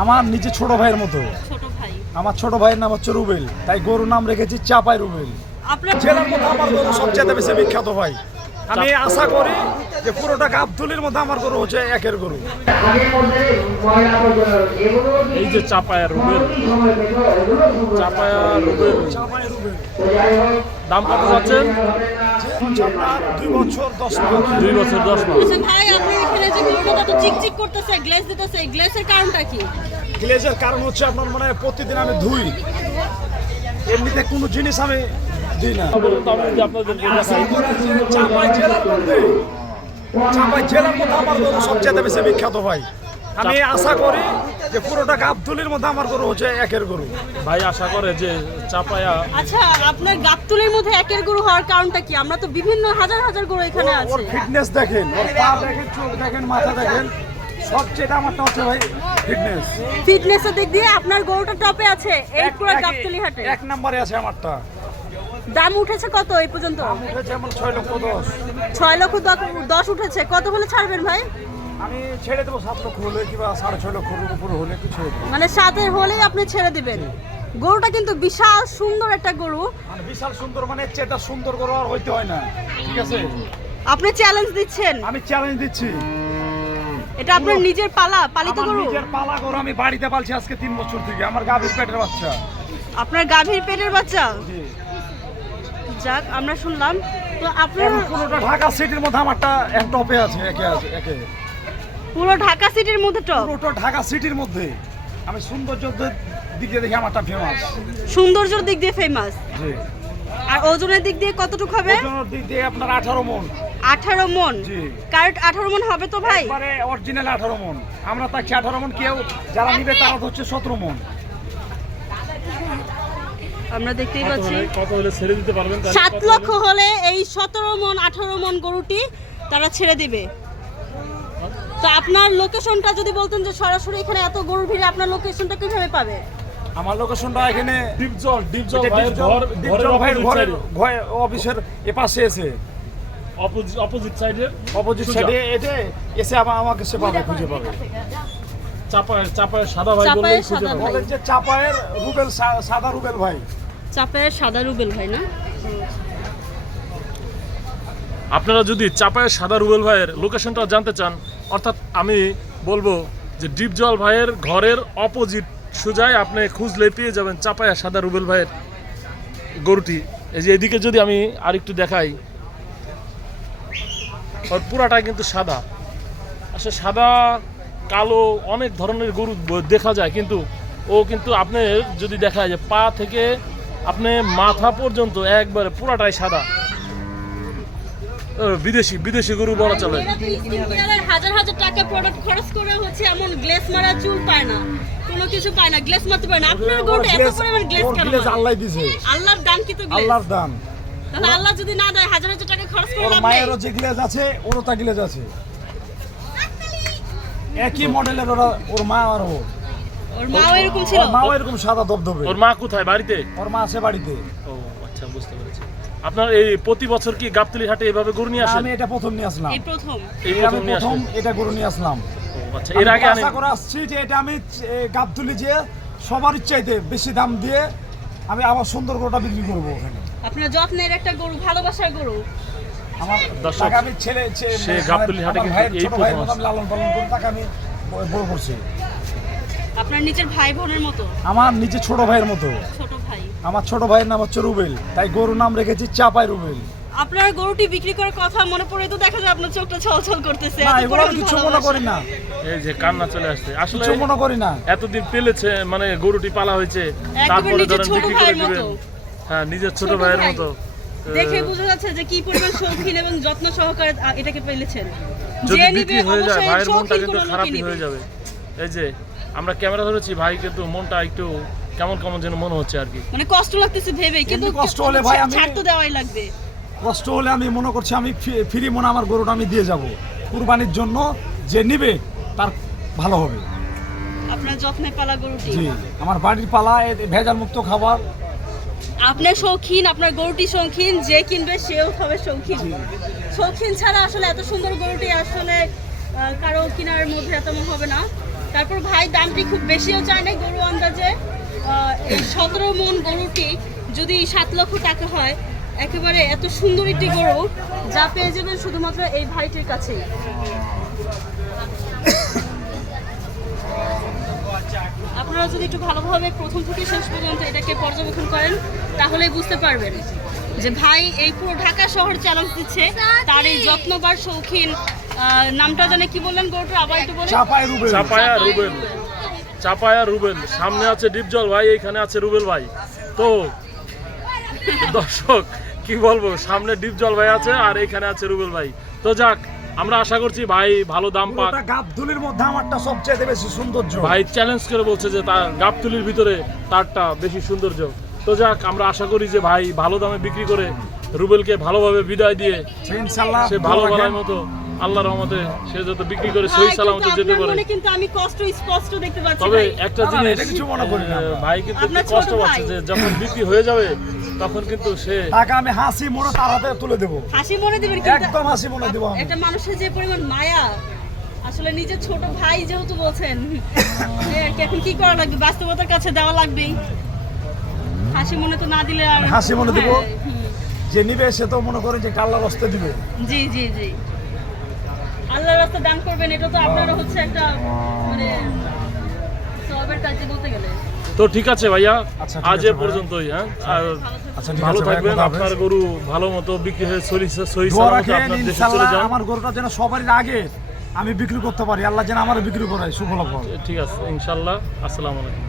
আমার নিজে ছোট ভাইয়ের মতো। ছোট ভাই। আমার ছোট ভাইয়ের নাম হচ্ছে রুবেল তাই গরুর নাম রেখেছি চাপাই রুবেল। আপনার জেলার মধ্যে আমার গরু সবচেয়ে বেশি বিখ্যাত ভাই। আমি আশা করি যে পুরোটা গাবতুলির মধ্যে আমার গরু হচ্ছে একের গরু। এই যে চাপায়া রুবেল। চাপায়া রুবেল। রুবেল। দাম কত আপনার দুই বছর দশ মাস। দুই বছর দশ মাস। যে গরুটা তো চিকচিক করতেছে গ্লেজ দিতেছে গ্লেজের কারণটা কি? গ্লেজের কারণ হচ্ছে আপনার মানে প্রতিদিন আমি ধুই। এমনিতে কোনো জিনিস আমি দিই না। চাপাই জেলার মধ্যে আমার সবচেয়ে বেশি বিখ্যাত ভাই আমি আশা করি যে পুরোটা গাবতুলির মধ্যে আমার গরু হচ্ছে একের গরু। ভাই আশা করে যে চাপায়া আচ্ছা আপনার গাবতুলির মধ্যে একের গরু হওয়ার কারণটা কি? আমরা তো বিভিন্ন হাজার হাজার গরু এখানে আছে। ওর ফিটনেস দেখেন ওর পা দেখেন চোখ দেখেন মাথা দেখেন সবচেয়ে আমারটা হচ্ছে ভাই ফিটনেস ফিটনেসের দিক দিয়ে আপনার গরুটা টপে আছে এই পুরো গাবতুলি হাটে। এক নম্বরে আছে আমারটা। দাম উঠেছে কত এই পর্যন্ত? দাম উঠেছে আমার ছয় লক্ষ দশ। ছয় লক্ষ দ- দশ উঠেছে। কত হলে ছাড়বেন ভাই? আমি ছেড়ে দেবো সাত লক্ষ হলে কিংবা সাড়ে ছয় লক্ষ উপরে হলে একটু ছেড়ে দেবো। মানে সাতের হলেই আপনি ছেড়ে দিবেন। গরুটা কিন্তু বিশাল সুন্দর একটা গরু। মানে বিশাল সুন্দর মানে এটা সুন্দর করে আর হইতে হয় না। ঠিক আছে? আপনি চ্যালেঞ্জ দিচ্ছেন। আমি চ্যালেঞ্জ দিচ্ছি। এটা আপনার নিজের পালা পালিত গরু? নিজের পালা গরু আমি বাড়িতে পালছি আজকে তিন বছর থেকে। আমার গাভীর পেটের বাচ্চা। আপনার গাভীর পেটের বাচ্চা? যাক আমরা শুনলাম। তো আপনার পুরোটা ঢাকা সিটির মধ্যে আমারটা এক টপে আছে একে আছে একে। পুরো ঢাকা সিটির মধ্যে টপ। পুরোটা ঢাকা সিটির মধ্যে। আমি সৌন্দর্যের দিকে দেখি আমারটা ফেমাস সৌন্দর্যের দিক দিয়ে ফেমাস জি। আর ওজনের দিক দিয়ে কতটুকু হবে? ওজনের দিক দিয়ে আপনার আঠারো মন। আঠারো মন। জি। কারেক্ট আঠারো মন হবে তো ভাই? একবারে অরিজিনাল আঠারো মন। আমরা থাকছি আঠারো মন কেউ যারা নিবে তারা হচ্ছে সতেরো মন। আমরা দেখতেই পাচ্ছি। কত হলে ছেড়ে দিতে পারবেন? তাহলে সাত লক্ষ হলে? হলে এই সতেরো মন আঠারো মন গরুটি তারা ছেড়ে দিবে। তো আপনার লোকেশনটা যদি বলতেন যে সরাসরি এখানে এত গরুর ভিড়ে আপনার লোকেশনটা কীভাবে পাবে? আমার লোকেশনটা এখানে ডিপ জল ডিপ জল এটা ভাইয়ের ডিপজল- ঘর ঘরের ডিপজল ঘরের ঘরে- অফিসের এ পাশে এসে অপোজিট অপোজিট সাইডে অপোজিট সাইডে এসে এসে আবার আমাকে সে পাবে খুঁজে পাবে। চাপায়ের চাপায়ের সাদা ভাই চাপায়ের খুঁজে পাবে। বলেন যে চাপায়ের রুবেল সাদা রুবেল ভাই। চাপের সাদা রুবেল ভাই না? আপনারা যদি চাপায়ের সাদা রুবেল ভাইয়ের লোকেশনটা জানতে চান অর্থাৎ আমি বলব যে ডিপ জল ভাইয়ের ঘরের অপোজিট সোজায় আপনি খুঁজলে পেয়ে যাবেন চাপায়া সাদা রুবেল ভাইয়ের গরুটি। এই যে এদিকে যদি আমি আরেকটু দেখাই, ওর পুরাটাই কিন্তু সাদা। আসলে সাদা, কালো, অনেক ধরনের গরু দেখা যায়, কিন্তু ও কিন্তু আপনি যদি দেখা যায় যে পা থেকে আপনি মাথা পর্যন্ত একবারে পুরাটাই সাদা। বিদেশি বিদেশি গরু বলা চলে। হাজার হাজার টাকা প্রোডাক্ট খরচ করে হচ্ছে এমন গ্লেস মারা চুল পায় না। কোনো কিছু পায় না গ্লেস মারতে পারে না। আপনার গরুটা এত পরিমাণ গ্লেস কেন গ্লেজ মারে? আল্লাহ দিছে। আল্লাহর দান কি তো গ্লেস আল্লাহর দান তাহলে আল্লাহ যদি না দেয় হাজার হাজার টাকা খরচ করে লাভ নেই। মায়েরও যে গ্লেজ আছে ওরও তা গ্লেজ আছে। একই মডেলের ওরা ওর মা আর ও। ওর মাও এরকম ছিল? মাও এরকম সাদা দবদবে ওর মা কোথায়? বাড়িতে? ওর মা আছে বাড়িতে। ও। আচ্ছা বুঝতে পেরেছি। আপনার এই প্রতি বছর কি গাবতলি হাটে এভাবে গরু নিয়ে আসেন? আমি এটা প্রথম নিয়ে আসলাম। এই প্রথম। এই আমি প্রথম নিয়ে প্রথম আসেন। এটা গরু নিয়ে আসলাম। আচ্ছা এর আগে আনি আশা করে আসছি যে এটা আমি এ, গাবতলি যে সবার চাইতে বেশি দাম দিয়ে আমি আবার সুন্দর গরুটা বিক্রি করব ওখানে। আপনার যত্নের একটা গরু ভালোবাসার গরু। আমার দর্শক, তাকে আমি ছেলে ছে- সে মানে গাবতলী হাটে আমার কিন্তু ভাইয়ের এই ছোট ভাইয়ের প্রথম মতো আমি লালন পালন করি তাকে আমি বড় করছি। আপনার নিজের ভাই বোনের মতো? আমার নিজে ছোট ভাইয়ের মতো। ছোট আমার ছোট ভাইয়ের নাম হচ্ছে রুবেল তাই গরুর নাম রেখেছি চাপাই রুবেল। আপনার গরুটি বিক্রি করার কথা মনে পড়ে তো দেখা যায় আপনার চোখটা ছলছল করতেছে না এগুলো কিছু মনে করি না। এই যে কান্না চলে আসছে। আসলে কিছু মনে করি না। এতদিন পেলেছে মানে গরুটি পালা হয়েছে তারপরে ধরেন ছোট বিক্রি করে ভাইয়ের দিবেন। মতো। হ্যাঁ নিজের ছোট ভাইয়ের মতো। দেখে বোঝা যাচ্ছে যে কি পরিমাণ শৌখিন এবং যত্ন সহকারে এটাকে পেলেছেন। যদি বিক্রি হয়ে যায় ভাইয়ের মনটা কিন্তু কোনো খারাপই হয়ে যাবে। এই যে আমরা ক্যামেরা ধরেছি ভাই কিন্তু মনটা একটু কেমন কেমন যেন মনে হচ্ছে আর কি। মানে কষ্ট লাগতেছে ভেবে কিন্তু কষ্ট হলে ভাই আমি- ছাড় তো দেওয়াই লাগবে। কষ্ট হলে আমি মনে করছি আমি ফি- ফ্রি মনে আমার গরুটা আমি দিয়ে যাব। কুরবানির জন্য যে নিবে তার ভালো হবে। আপনার যত্নে পালা গরুটি। জি আমার বাড়ির পালা ভেজাল মুক্ত খাবার। আপনার শৌখিন আপনার গরুটি শৌখিন যে কিনবে সেও হবে শৌখিন। শৌখিন ছাড়া আসলে এত সুন্দর গরুটি আসলে কারও কেনার মধ্যে এত হবে না। তারপর ভাই দামটি খুব বেশিও চায় না গরু আন্দাজে। এই সতেরো মন গরুটি যদি সাত লক্ষ টাকা হয় একেবারে এত সুন্দর একটি গরু যা পেয়ে যাবেন শুধুমাত্র এই ভাইটির কাছেই। আপনারা যদি একটু ভালোভাবে প্রথম থেকে শেষ পর্যন্ত এটাকে পর্যবেক্ষণ করেন তাহলেই বুঝতে পারবেন যে ভাই এই পুরো ঢাকা শহর চ্যালেঞ্জ দিচ্ছে। তার এই যত্নবার শৌখিন নামটা জানে কি বললেন গরুটা? আবার একটু বলেন। চাপায় রুবেল সামনে আছে ডিপজল ভাই এইখানে আছে রুবেল ভাই। তো দর্শক কি বলব সামনে ডিপজল ভাই আছে আর এখানে আছে রুবেল ভাই। তো যাক আমরা আশা করছি ভাই ভালো দাম পাক। পুরোটা গাবদুলির মধ্যে আমারটা সবচেয়ে বেশি সৌন্দর্য। ভাই চ্যালেঞ্জ করে বলছে যে তার গাবতুলির ভিতরে তারটা বেশি সৌন্দর্য। তো যাক আমরা আশা করি যে ভাই ভালো দামে বিক্রি করে রুবেলকে ভালোভাবে বিদায় দিয়ে সে ভালো বলার মতো আল্লাহর রহমতে সে যত বিক্রি করে সহি সালামতে যেতে পারে। মনে কিন্তু আমি কষ্ট স্পষ্ট দেখতে পাচ্ছি তবে একটা জিনিস কিছু মনে করি না ভাই কিন্তু কষ্ট পাচ্ছে যে যখন বিক্রি হয়ে যাবে তখন কিন্তু সে টাকা আমি হাসি মনে তার হাতে তুলে দেবো। হাসি মনে দিবেন একদম হাসি মনে দেবো একটা মানুষের যে পরিমাণ মায়া আসলে নিজের ছোট ভাই যেহেতু বলছেন এখন কি করা লাগবে? বাস্তবতার কাছে দেওয়া লাগবেই। হাসি মনে তো না দিলে আর হাসি মনে দিব? হ্যাঁ, যে নিবে সে তো মনে করে যে কাল্লা রস্তে দিবে। জি জি জি। আল্লাহর রাস্তা দান করবেন এটা তো আপনারা হচ্ছে একটা মানে সবের কাজে বলতে গেলে। তো ঠিক আছে ভাইয়া আচ্ছা, আজ এ। পর্যন্তই হ্যাঁ। আর আচ্ছা ভালো থাকবেন আপনার গরু ভালো মতো বিক্রি হয়ে সহি সহি আমার গরুটা যেন সবারই আগে আমি বিক্রি করতে পারি আল্লাহ যেন আমার বিক্রি করায় সুফল ঠিক আছে ইনশাল্লাহ আসসালামু আলাইকুম।